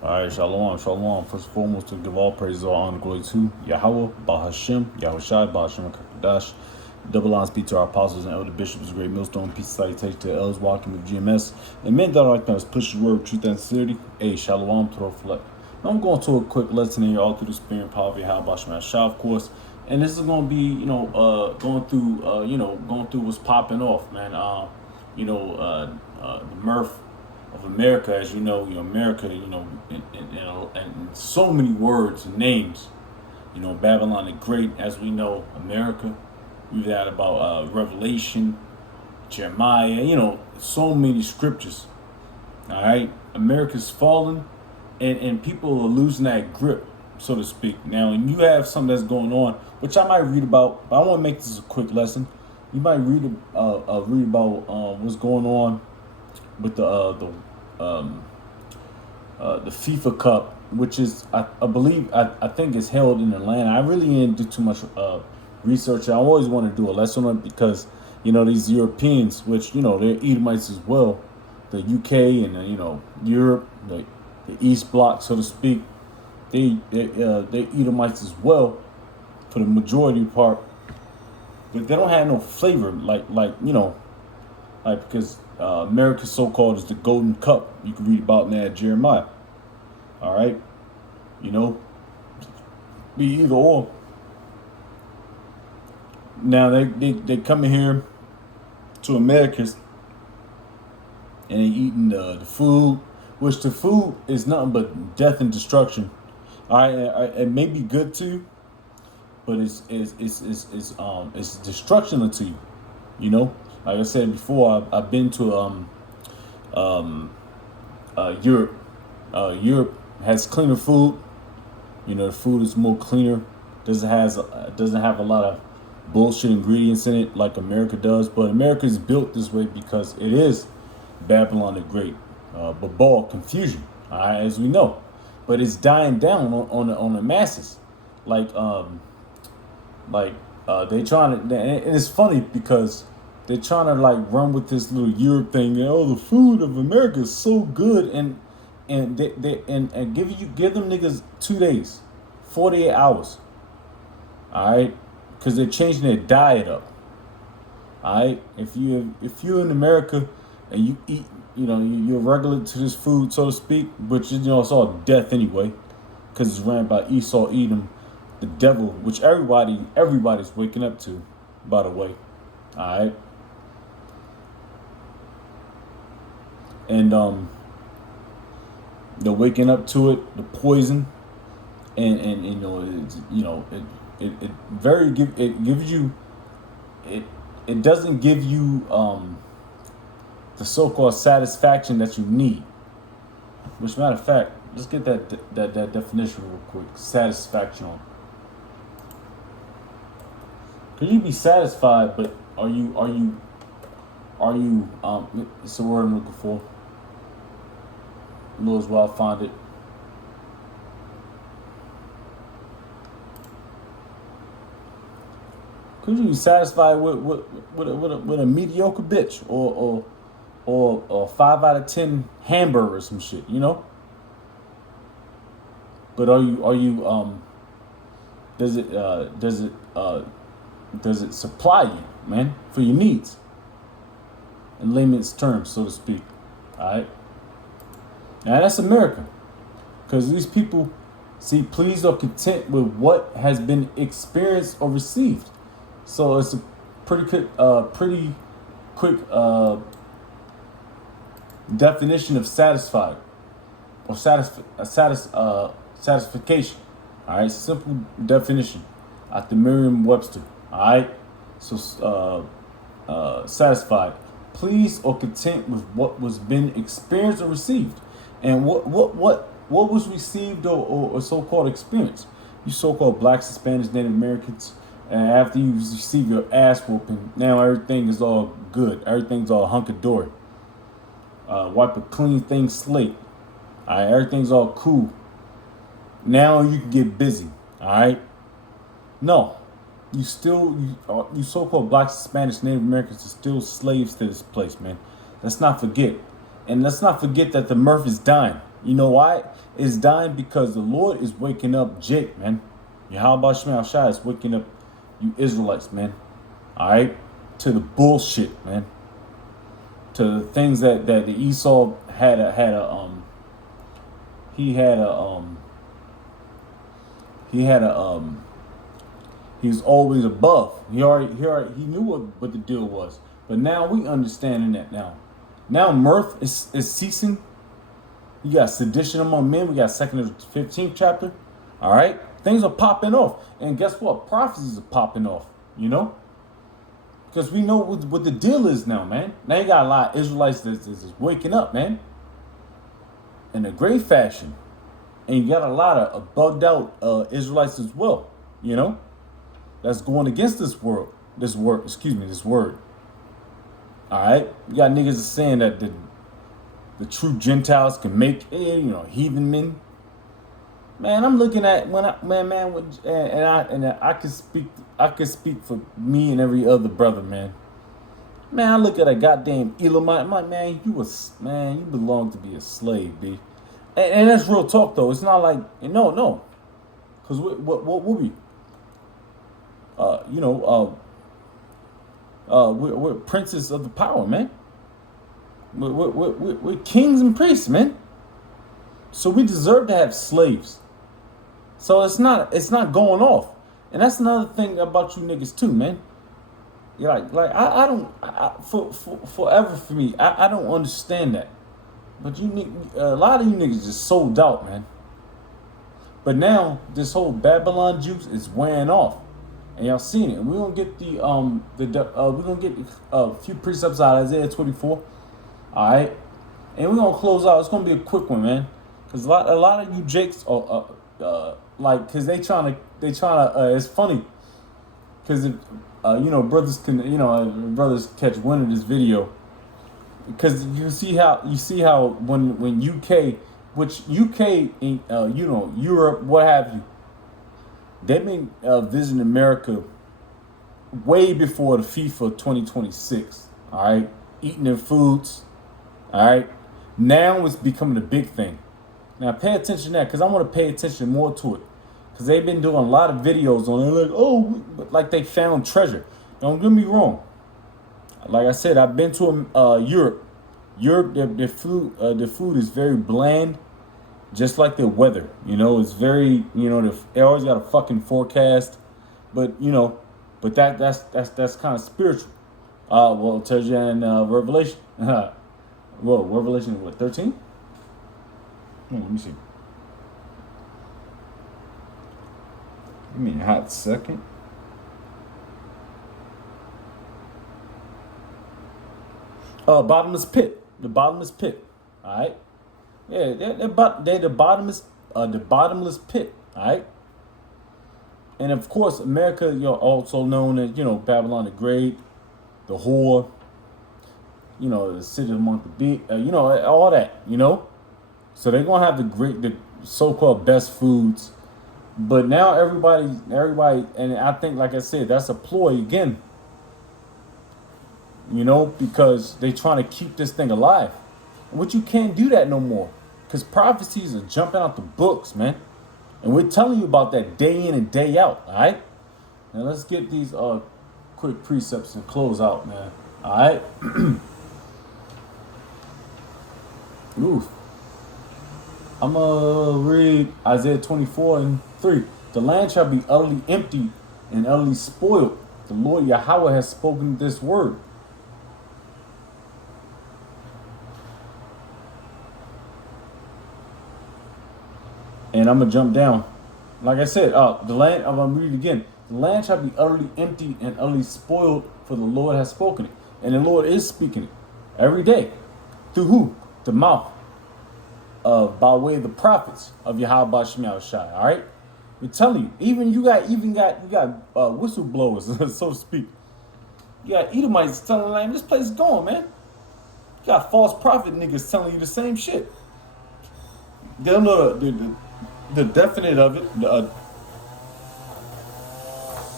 All right, shalom, shalom. First and foremost, to give all praise, all honor, glory to Yahweh, Bahashem, Yahushai, Bahashem, Kakadash. Double lines be to our apostles and elder bishops, great millstone, peace, salutation to the elders, walking with GMS. And men that are like us, push the word, truth, and sincerity. Hey, shalom, to reflect. Now I'm going to a quick lesson in here, all through the spirit and power of Yahweh, Bahashem, Shah, of course. And this is going to be, going through what's popping off, man. The mirth of America, as you know, America, and so many words and names. Babylon the Great, as we know, America. We've had about Revelation, Jeremiah, so many scriptures. All right, America's fallen, and people are losing that grip, so to speak. Now, when you have something that's going on, which I might read about, but I want to make this a quick lesson. You might read about what's going on with the FIFA Cup, which is I think is held in Atlanta. I really didn't do too much research. I always want to do a lesson on it because these Europeans, which they're Edomites as well, the UK and Europe, the East Bloc, so to speak, they're Edomites as well for the majority part, but they don't have no flavor because America's so-called is the Golden Cup. You can read about that Jeremiah. All right, be either or. Now they come in here to Americas and they eating the food, which the food is nothing but death and destruction. All right, it may be good to you, but it's destruction to you. Like I said before, I've been to Europe. Europe has cleaner food. The food is more cleaner. Doesn't have a lot of bullshit ingredients in it like America does. But America is built this way because it is Babylon the Great, Babel, confusion. All right, as we know, but it's dying down on the masses. They trying to, and it's funny because they're trying to run with this little Europe thing. The food of America is so good, and give them niggas 2 days, 48 hours. All right, because they're changing their diet up. All right, if you're in America and you eat, you're regular to this food, so to speak, but it's all death anyway, because it's ran by Esau, Edom, the devil, which everybody's waking up to, by the way. All right. And they're waking up to it, the poison, and it gives you it doesn't give you the so-called satisfaction that you need. Which, matter of fact, let's get that definition real quick. Satisfaction. Can you be satisfied, but are you it's the word I'm looking for. Knows where I find it. Could you be satisfied with a mediocre bitch or 5 out of 10 hamburger or some shit, But are you does it supply you, man, for your needs? In layman's terms, so to speak. All right. Now that's America, because these people see pleased or content with what has been experienced or received. So it's a pretty quick definition of satisfied or satisfaction. All right, simple definition at the Merriam-Webster. All right, so satisfied, pleased or content with what was been experienced or received. And what was received or so-called experienced? You so-called blacks, Hispanics, Native Americans, and after you receive your ass whooping, now everything is all good. Everything's all hunky-dory. Wipe a clean thing slate. All right, everything's all cool. Now you can get busy. All right. No, you so-called blacks, Hispanics, Native Americans are still slaves to this place, man. Let's not forget. And let's not forget that the mirth is dying. You know why? It's dying because the Lord is waking up Jake, man. Yahweh Shema Shai is waking up you Israelites, man. All right? To the bullshit, man. To the things that the Esau he's always above. He knew what the deal was. But now we understanding that now. Now mirth is ceasing. You got sedition among men. We got 2nd to 15th chapter. All right? Things are popping off. And guess what? Prophecies are popping off, you know? Because we know what the deal is now, man. Now you got a lot of Israelites that's waking up, man. In a great fashion. And you got a lot of bugged out Israelites as well, you know? That's going against this word. This word. All right? You got niggas saying that the true Gentiles can make, heathen men. Man, I'm looking at I can speak for me and every other brother, man. Man, I look at a goddamn Elamite. I'm like, man, you belong to be a slave, B. And that's real talk, though. It's not like no, because what we, we're princes of the power, man. We're kings and priests, man. So we deserve to have slaves. So it's not going off. And that's another thing about you niggas too, man. You're forever for me, I don't understand that. But a lot of you niggas just sold out, man. But now this whole Babylon juice is wearing off. And y'all seen it. And we're gonna get we're gonna get a few precepts out of Isaiah 24. Alright. And we're gonna close out. It's gonna be a quick one, man. Cause a lot of you jakes are cause they trying to it's funny. Cause if brothers catch wind of this video. Because you see how when UK, which UK in Europe, what have you, they've been visiting America way before the FIFA 2026. All right, eating their foods. All right, now it's becoming a big thing. Now pay attention to that, because I want to pay attention more to it, because they've been doing a lot of videos on it, like they found treasure. Don't get me wrong. Like I said, I've been to Europe. Europe, their food is very bland, just like their weather. It's very, they always got a fucking forecast, but that's kind of spiritual. Well, it tells you in Revelation. Well, Revelation what, 13? Let me see. Give me a hot second. Bottomless pit. The bottomless pit. All right. Yeah, they're the bottomless pit. All right. And of course, America, also known as Babylon the Great, the whore, the city among the big, all that, So they're gonna have the so-called best foods, but now everybody, and I think, like I said, that's a ploy again. Because they trying to keep this thing alive. But you can't do that no more. Because prophecies are jumping out the books, man. And we're telling you about that day in and day out, all right? Now let's get these quick precepts and close out, man. All right? Oof. I'm going to read Isaiah 24:3. The land shall be utterly empty and utterly spoiled. The Lord Yahweh has spoken this word. And I'm going to jump down. Like I said, the land, I'm going to read it again. The land shall be utterly empty and utterly spoiled, for the Lord has spoken it. And the Lord is speaking it every day. Through who? The mouth. By way of the prophets of Yahweh Shema Shai. All right? We're telling you, you got whistleblowers, so to speak. You got Edomites telling like, this place is gone, man. You got false prophet niggas telling you the same shit. They don't know the definite of it, the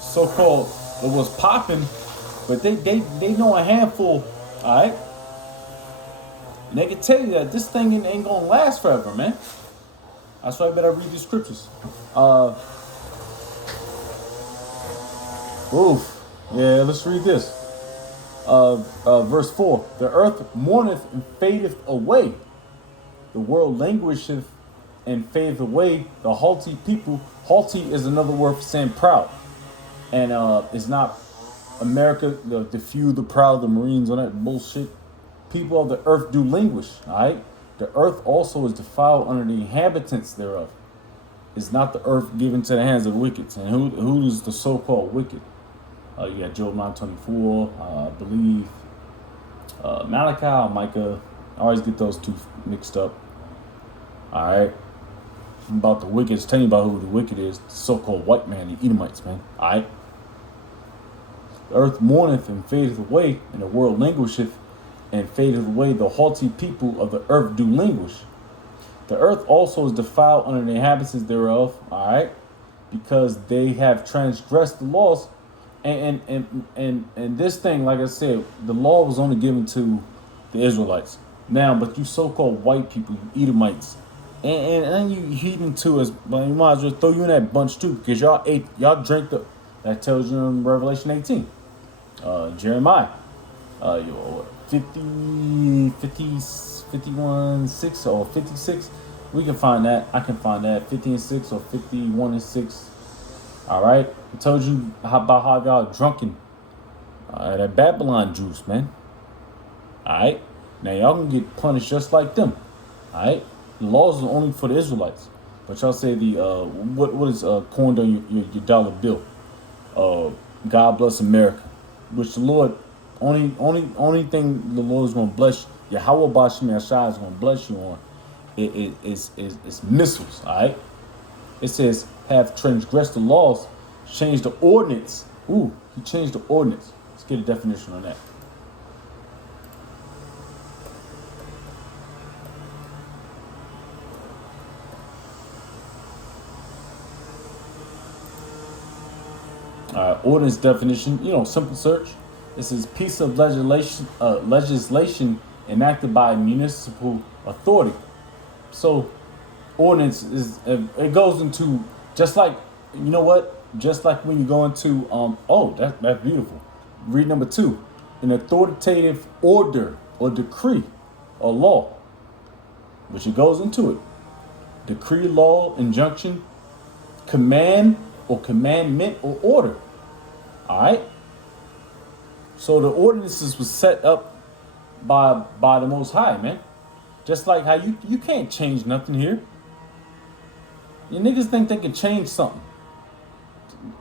so-called it was popping, but they know a handful, all right? And they can tell you that this thing ain't gonna last forever, man. That's why I better read these scriptures. Oof. Yeah, let's read this. Verse 4. The earth mourneth and fadeth away. The world languisheth and fadeth away. The haughty people. Haughty is another word for saying proud. And it's not America, the few, the proud, the Marines, all that bullshit. People of the earth do languish, all right? The earth also is defiled under the inhabitants thereof. Is not the earth given to the hands of wicked. And who is the so-called wicked? You got Job 9:24, I believe, Malachi or Micah. I always get those two mixed up. All right. About the wicked, it's telling you about who the wicked is. The so-called white man, the Edomites, man. All right. The earth mourneth and fadeth away, and the world languisheth and fadeth away. The haughty people of the earth do languish. The earth also is defiled under the inhabitants thereof, all right, because they have transgressed the laws. And this thing, like I said, the law was only given to the Israelites. Now, but you so-called white people, you Edomites, and you heathen too, but you might as well throw you in that bunch too, because y'all drank the. That tells you in Revelation 18, Jeremiah, 51, 6 or 56. We can find that. I can find that 50:6 or 51:6. All right. I told you about how y'all drunken. That Babylon juice, man. All right. Now y'all can get punished just like them. All right. The laws are only for the Israelites, but y'all say the what is coined on your dollar bill? God bless America, which the Lord only thing the Lord is going to bless you. Yahweh Bashim Yashai is going to bless you on. It's missiles. All right. It says have transgressed the laws, changed the ordinance. Ooh, he changed the ordinance. Let's get a definition on that. Ordinance definition, simple search. This is piece of legislation enacted by a municipal authority. So ordinance is, it goes into, just like, just like when you go into, that's beautiful. Read number 2, an authoritative order or decree or law, which it goes into it. Decree, law, injunction, command or commandment or order. All right. So the ordinances was set up by the Most High, man. Just like how you can't change nothing here. You niggas think they can change something.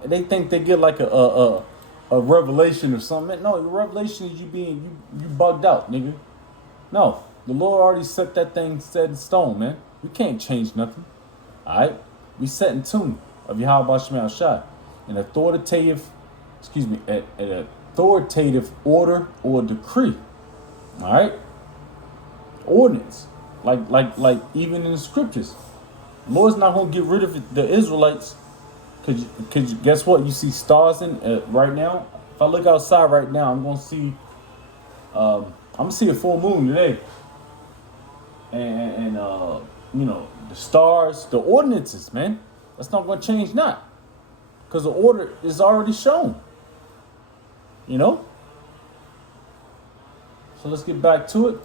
They think they get like a revelation or something. No, the revelation is you bugged out, nigga. No, the Lord already set that thing set in stone, man. We can't change nothing. All right, we set in tune of Yahweh Bashim Shai, an authoritative order or decree. All right, ordinance, like even in the scriptures, the Lord's not gonna get rid of the Israelites. Cause guess what? You see stars in right now. If I look outside right now, I'm gonna see a full moon today, and the stars, the ordinances, man. That's not gonna change, not, because the order is already shown. So let's get back to it.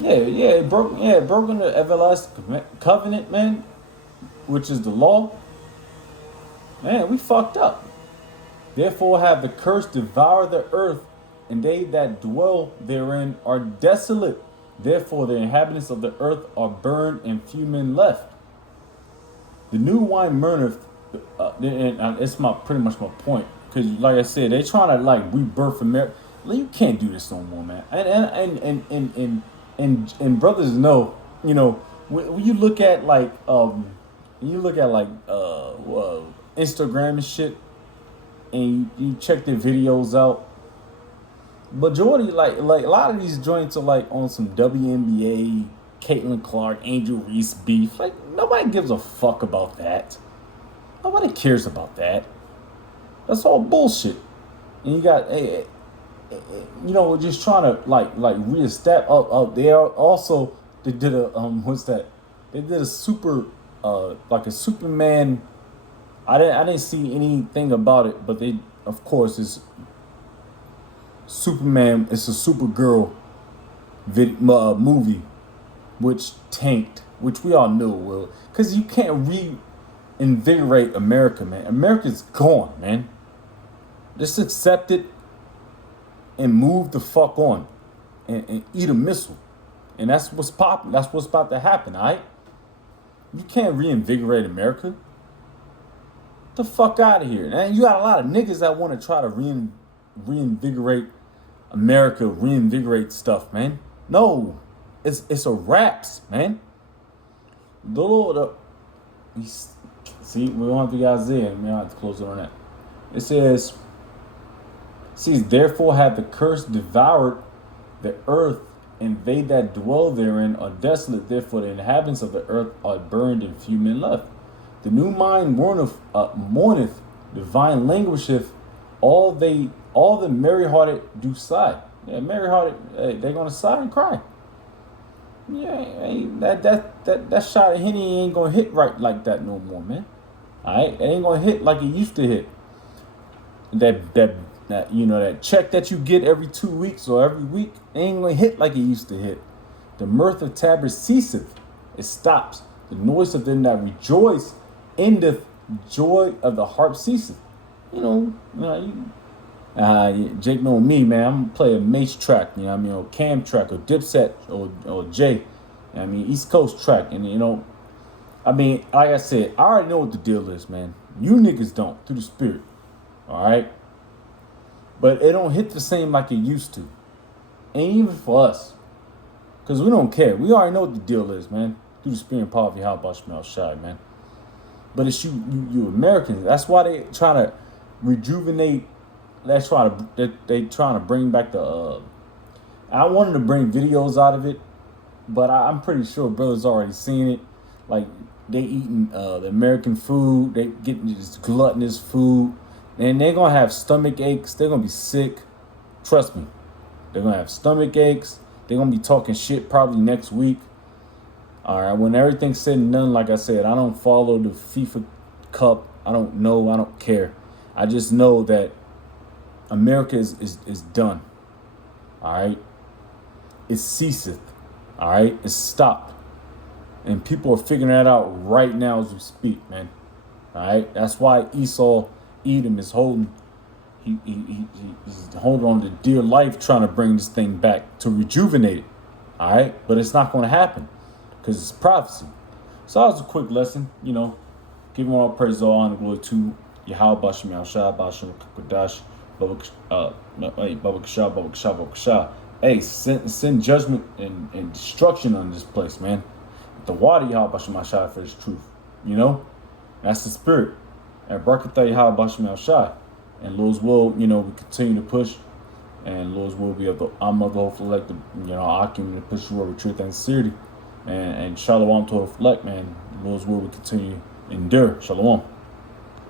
Yeah, it broke the everlasting covenant, man, which is the law. Man, we fucked up. Therefore have the curse devoured the earth, and they that dwell therein are desolate. Therefore the inhabitants of the earth are burned, and few men left. The new wine burneth, and it's pretty much my point. Because like I said, they're trying to rebirth America. You can't do this no more, man. And brothers know, when you look at Instagram and shit, and you check their videos out, majority like a lot of these joints are on some WNBA, Caitlin Clark, Angel Reese beef. Nobody gives a fuck about that. Nobody cares about that. That's all bullshit. And you got just trying to like reestablish up there. Also, they did a what's that? They did a super like a Superman. I didn't see anything about it, but they of course it's Superman. It's a Supergirl movie, which tanked, which we all knew will, because you can't reinvigorate America, man. America's gone, man. Just accept it and move the fuck on and eat a missile. And that's what's popping. That's what's about to happen, all right? You can't reinvigorate America. Get the fuck out of here. And you got a lot of niggas that want to try to reinvigorate America, reinvigorate stuff, man. No, it's a wraps, man. See, we don't have to get Isaiah. Man, I have to close it on that. It says, therefore have the curse devoured the earth, and they that dwell therein are desolate. Therefore the inhabitants of the earth are burned, and few men left. The new mind mourneth, the vine languisheth. All the merry-hearted do sigh. Yeah, merry-hearted, they're gonna sigh and cry. Yeah, that shot of Henny ain't gonna hit right like that no more, man. All right, it ain't gonna hit like it used to hit. That check that you get every 2 weeks or every week ain't gonna hit like it used to hit. The mirth of tabrets ceaseth; it stops. The noise of them that rejoice endeth. Joy of the harp ceaseth. Jake know me, man. I'm gonna play a Mace track, or Cam track, or Dipset, or Jay. East Coast track, and like I said, I already know what the deal is, man. You niggas don't, through the spirit, all right. But it don't hit the same like it used to, ain't even for us, cause we don't care. We already know what the deal is, man. Through the spirit and power of Yahweh Shemel Shai, man. But it's you Americans. That's why they try to rejuvenate. They trying to bring back the. I wanted to bring videos out of it, but I'm pretty sure brothers already seen it. Like they eating the American food, they getting this gluttonous food, and they're gonna have stomach aches. They're gonna be sick. Trust me, they're gonna have stomach aches. They're gonna be talking shit probably next week. All right, when everything's said and done, like I said, I don't follow the FIFA Cup. I don't know. I don't care. I just know that America is done. All right. It ceaseth. All right. It's stopped. And people are figuring that out right now as we speak, man. All right. That's why Edom is holding. He's holding on to dear life, trying to bring this thing back to rejuvenate it. All right. But it's not going to happen because it's prophecy. So that was a quick lesson, giving all praise, all honor, glory to Yahweh Bashem Yahshua, Bashem Kadash. Baba Kasha. Hey, send judgment and destruction on this place, man. The water, Yahweh Bashem Yahshua, for his truth. That's the spirit. And Barakatah Yahweh Bashem Yahshua. And Lord's will, we continue to push. And Lord's will be of the I'm of the hopeful elect, Akim to push you over truth and sincerity. And Shalom to the elect, man. Lord's will continue to endure. Shalom.